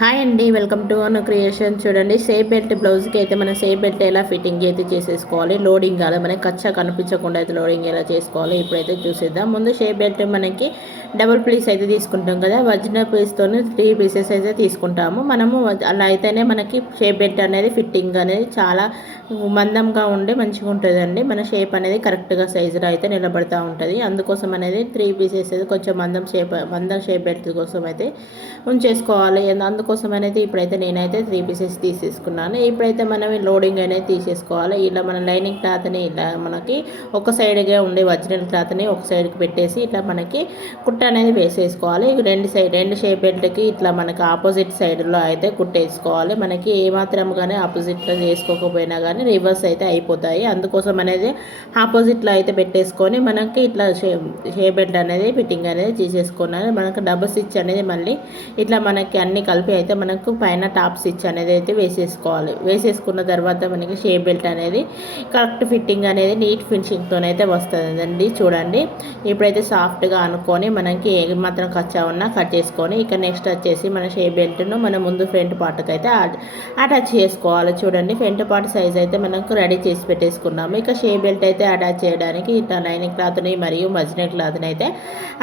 Hi అండి, welcome to Anu creation. చూడండి, shape belt బ్లౌజ్కి అయితే మనం షేప్ బెల్ట్ ఎలా ఫిట్టింగ్ అయితే చేసేసుకోవాలి. లోడింగ్ కాదు, మనకి కచ్చా కనిపించకుండా అయితే లోడింగ్ ఎలా చేసుకోవాలి ఇప్పుడైతే చూసేద్దాం. ముందు షేప్ బెల్ట్ మనకి డబుల్ పీస్ అయితే తీసుకుంటాం కదా, ఒరిజినల్ పీస్తో 3 పీసెస్ అయితే తీసుకుంటాము. మనము అలా అయితేనే మనకి షేప్ బెల్ట్ అనేది ఫిట్టింగ్ అనేది చాలా మందంగా ఉండి మంచిగా ఉంటుందండి. మన షేప్ అనేది కరెక్ట్గా సైజులో అయితే నిలబడుతూ ఉంటుంది. అందుకోసం అనేది 3 పీసెస్ కొంచెం మందం షేప్ బెల్ట్ కోసం అయితే ఉంచేసుకోవాలి. అందుకోసం అనేది ఇప్పుడైతే నేనైతే 3 పీసెస్ తీసేసుకున్నాను. ఇప్పుడైతే మనం లోడింగ్ అనేది తీసేసుకోవాలి. ఇలా మన లైనింగ్ క్లాత్ని ఇలా మనకి ఒక సైడ్గా ఉండే ఒరిజినల్ క్లాత్ని ఒక సైడ్కి పెట్టేసి ఇట్లా మనకి కుట్ట అనేది వేసేసుకోవాలి. రెండు షేప్ బెల్ట్కి ఇట్లా మనకి ఆపోజిట్ సైడ్లో అయితే కుట్టేసుకోవాలి. మనకి ఏమాత్రం కానీ ఆపోజిట్లో చేసుకోకపోయినా కానీ రివర్స్ అయితే అయిపోతాయి. అందుకోసం అనేది ఆపోజిట్లో అయితే పెట్టేసుకొని మనకి ఇట్లా షేప్ బెల్ట్ అనేది ఫిట్టింగ్ అనేది తీసేసుకున్నాను. మనకు డబుల్ స్టిచ్ అనేది మళ్ళీ ఇట్లా మనకి అన్ని కలిపి అయితే మనకు పైన టాప్ స్టిచ్ అనేది అయితే వేసేసుకోవాలి. వేసేసుకున్న తర్వాత మనకి షేప్ బెల్ట్ అనేది కరెక్ట్ ఫిట్టింగ్ అనేది నీట్ ఫినిషింగ్తోనైతే వస్తుందండి. చూడండి, ఇప్పుడైతే సాఫ్ట్గా అనుకొని మనకి ఏ మాత్రం కచ్చా ఉన్నా కట్ చేసుకొని ఇక నెక్స్ట్ వచ్చేసి మన షేప్ బెల్ట్ను మన ముందు ఫ్రంట్ పార్ట్కి అయితే అటాచ్ చేసుకోవాలి. చూడండి, ఫ్రంట్ పార్ట్ సైజ్ అయితే మనకు రెడీ చేసి పెట్టేసుకున్నాము. ఇక షేప్ బెల్ట్ అయితే అటాచ్ చేయడానికి ఇట్లా లైనింగ్ క్లాత్ని మరియు మజినెట్ క్లాత్ని అయితే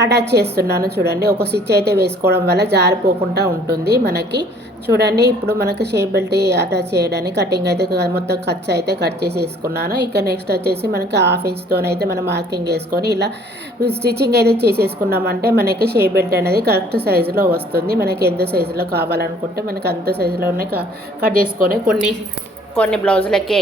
అటాచ్ చేస్తున్నాను. చూడండి, ఒక స్టిచ్ అయితే వేసుకోవడం వల్ల జారిపోకుండా ఉంటుంది మనకి. చూడండి, ఇప్పుడు మనకు షేప్ బెల్ట్ అటాచ్ చేయడానికి కటింగ్ అయితే మొత్తం ఖర్చు అయితే కట్ చేసేసుకున్నాను. ఇక నెక్స్ట్ వచ్చేసి మనకి 1/2 ఇంచ్తోనైతే మనం మార్కింగ్ వేసుకొని ఇలా స్టిచ్చింగ్ అయితే చేసేసుకున్నామంటే మనకి షేప్ బెల్ట్ అనేది కరెక్ట్ సైజులో వస్తుంది. మనకి ఎంత సైజులో కావాలనుకుంటే మనకి అంత సైజులోనే కట్ చేసుకొని కొన్ని బ్లౌజులకి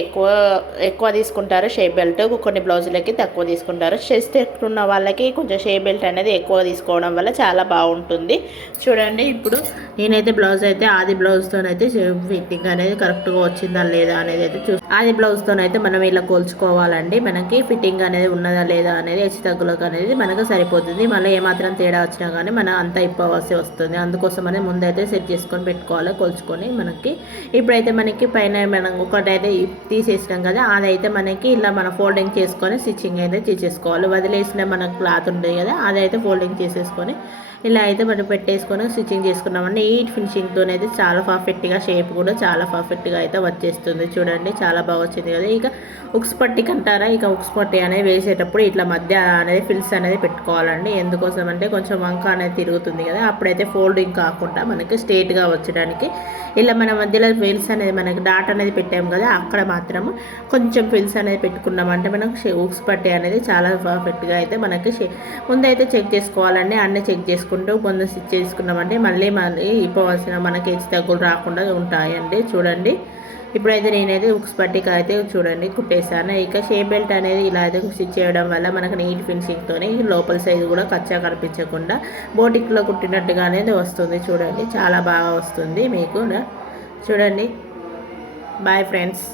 ఎక్కువ తీసుకుంటారు షేప్ బెల్ట్, కొన్ని బ్లౌజులకి తక్కువ తీసుకుంటారు. చెస్ట్ ఉన్న వాళ్ళకి కొంచెం షేప్ బెల్ట్ అనేది ఎక్కువ తీసుకోవడం వల్ల చాలా బాగుంటుంది. చూడండి, ఇప్పుడు నేనైతే బ్లౌజ్ అయితే ఆది బ్లౌజ్తోనైతే ఫిట్టింగ్ అనేది కరెక్ట్గా వచ్చిందా లేదా అనేది అయితే ఆది బ్లౌజ్తోనైతే మనం ఇలా కోల్చుకోవాలండి. మనకి ఫిట్టింగ్ అనేది ఉన్నదా లేదా అనేది హెచ్చు తగ్గులకు అనేది మనకు సరిపోతుంది. మళ్ళీ ఏమాత్రం తేడా వచ్చినా కానీ మనం అంతా ఇప్పవలసి వస్తుంది. అందుకోసం అనేది ముందైతే సెట్ చేసుకొని పెట్టుకోవాలి కొలుచుకొని. మనకి ఇప్పుడైతే మనకి పైన మనం ఒకటైతే తీసేసినాం కదా, అదైతే మనకి ఇలా మనం ఫోల్డింగ్ చేసుకొని స్టిచ్చింగ్ అయితే చేసేసుకోవాలి. వదిలేసిన మన క్లాత్ ఉంటుంది కదా, అదైతే ఫోల్డింగ్ చేసేసుకొని ఇలా అయితే మనం పెట్టేసుకొని స్టిచ్చింగ్ చేసుకున్నామండి. నీట్ ఫినిషింగ్తోనైతే చాలా పర్ఫెక్ట్గా షేప్ కూడా చాలా పర్ఫెక్ట్గా అయితే వచ్చేస్తుంది. చూడండి, చాలా బాగా వచ్చింది కదా. ఇక ఉక్స్ పట్టికి అంటారా, ఇక ఉక్స్ పట్టి అనేది వేసేటప్పుడు ఇట్లా మధ్య అనేది ఫిల్స్ అనేది పెట్టుకోవాలండి. ఎందుకోసం అంటే కొంచెం వంక అనేది తిరుగుతుంది కదా, అప్పుడైతే ఫోల్డింగ్ కాకుండా మనకి స్ట్రేట్గా వచ్చడానికి ఇలా మన మధ్యలో ఫిల్స్ అనేది మనకి డాట్ అనేది పెట్టాము కదా, అక్కడ మాత్రం కొంచెం ఫిల్స్ అనేది పెట్టుకున్నామంటే మనకు ఉక్స్ పట్టి అనేది చాలా పర్ఫెక్ట్గా అయితే మనకి ముందైతే చెక్ చేసుకోవాలండి. అన్నీ చెక్ చేసుకుంటూ ముందు స్టిచ్ చేసుకున్నామంటే మళ్ళీ ఇవ్వవలసిన మనకి హెచ్చు తగ్గులు రాకుండా ఉంటాయండి. చూడండి, ఇప్పుడైతే నేనైతే ఉక్స్ పట్టిక అయితే చూడండి కుట్టేశాను. ఇక షేప్ బెల్ట్ అనేది ఇలా అయితే స్టిచ్ చేయడం వల్ల మనకు నీట్ ఫినిషింగ్తోనే లోపల సైజు కూడా కచ్చా కనిపించకుండా బోటిక్లో కుట్టినట్టుగా అనేది వస్తుంది. చూడండి, చాలా బాగా వస్తుంది మీకు. చూడండి, బాయ్ ఫ్రెండ్స్.